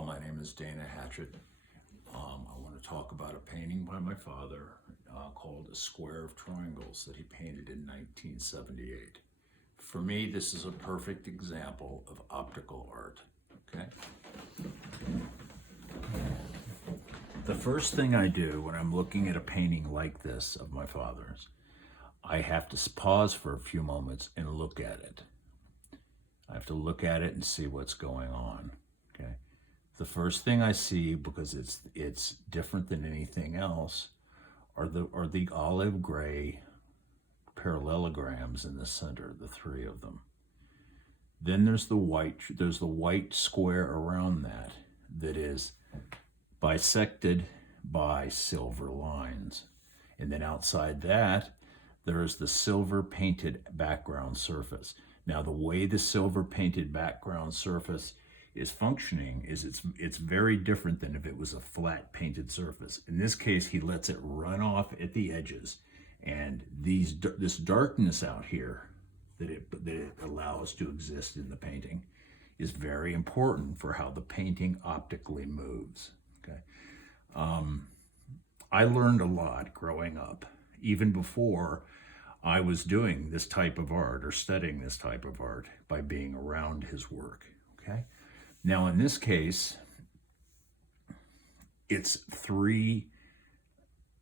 Hello, my name is Duayne Hatchett. I want to talk about a painting by my father called A Square of Triangles that he painted in 1978. For me, this is a perfect example of optical art. Okay. The first thing I do when I'm looking at a painting like this of my father's, I have to pause for a few moments and look at it. I have to look at it and see what's going on. Okay. The first thing I see, because it's different than anything else, are the olive gray parallelograms in the center, the three of them. Then there's the white square around that is bisected by silver lines. And then outside that, there's the silver painted background surface. Now, the way the silver painted background surface is functioning is it's very different than if it was a flat painted surface. In this case, he lets it run off at the edges, and this darkness out here that it allows to exist in the painting is very important for how the painting optically moves. Okay, I learned a lot growing up, even before I was doing this type of art or studying this type of art, by being around his work. Okay. Now, in this case, it's three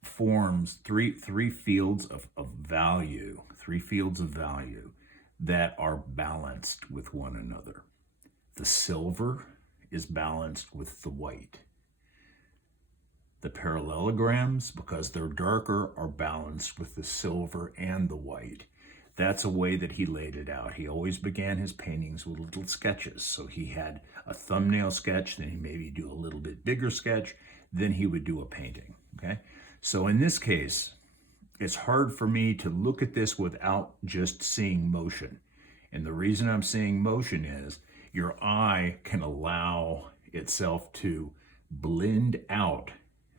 forms, three fields of value, that are balanced with one another. The silver is balanced with the white. The parallelograms, because they're darker, are balanced with the silver and the white. That's a way that he laid it out. He always began his paintings with little sketches. So he had a thumbnail sketch, then he maybe do a little bit bigger sketch, then he would do a painting, okay? So in this case, it's hard for me to look at this without just seeing motion. And the reason I'm seeing motion is your eye can allow itself to blend out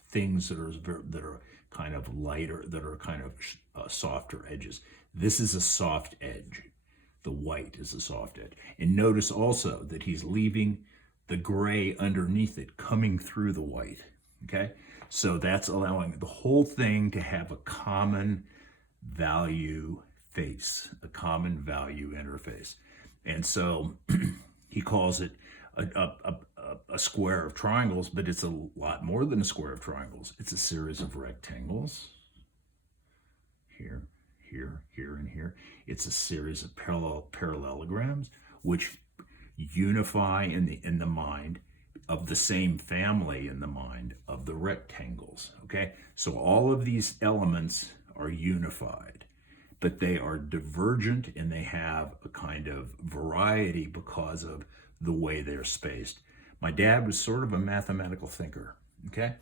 things that are kind of lighter, that are kind of softer edges. This is a soft edge. The white is a soft edge. And notice also that he's leaving the gray underneath it coming through the white. Okay? So that's allowing the whole thing to have a common value face, a common value interface. And so he calls it a square of triangles, but it's a lot more than a square of triangles. It's a series of rectangles. Here, here, here, and here. It's a series of parallelograms, which unify in the mind of the same family in the mind of the rectangles. Okay, so all of these elements are unified, but they are divergent and they have a kind of variety because of the way they're spaced. My dad was sort of a mathematical thinker. Okay,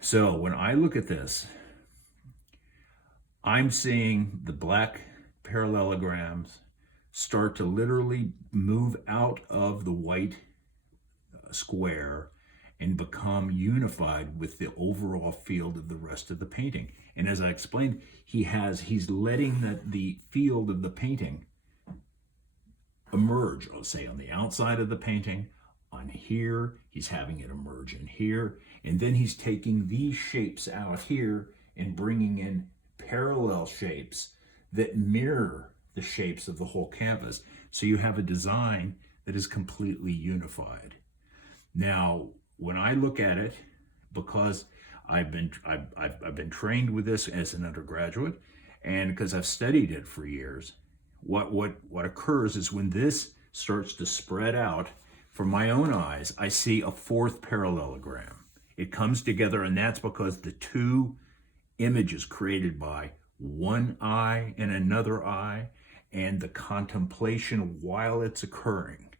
so when I look at this, I'm seeing the black parallelograms start to literally move out of the white square and become unified with the overall field of the rest of the painting. And as I explained, he's letting the field of the painting emerge, let's say on the outside of the painting, on here, he's having it emerge in here, and then he's taking these shapes out here and bringing in parallel shapes that mirror the shapes of the whole canvas. So you have a design that is completely unified. Now, when I look at it, because I've been trained with this as an undergraduate, and because I've studied it for years, what occurs is when this starts to spread out, from my own eyes, I see a fourth parallelogram. It comes together, and that's because the two images created by one eye and another eye, and the contemplation while it's occurring,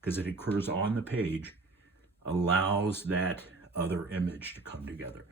because it occurs on the page, allows that other image to come together.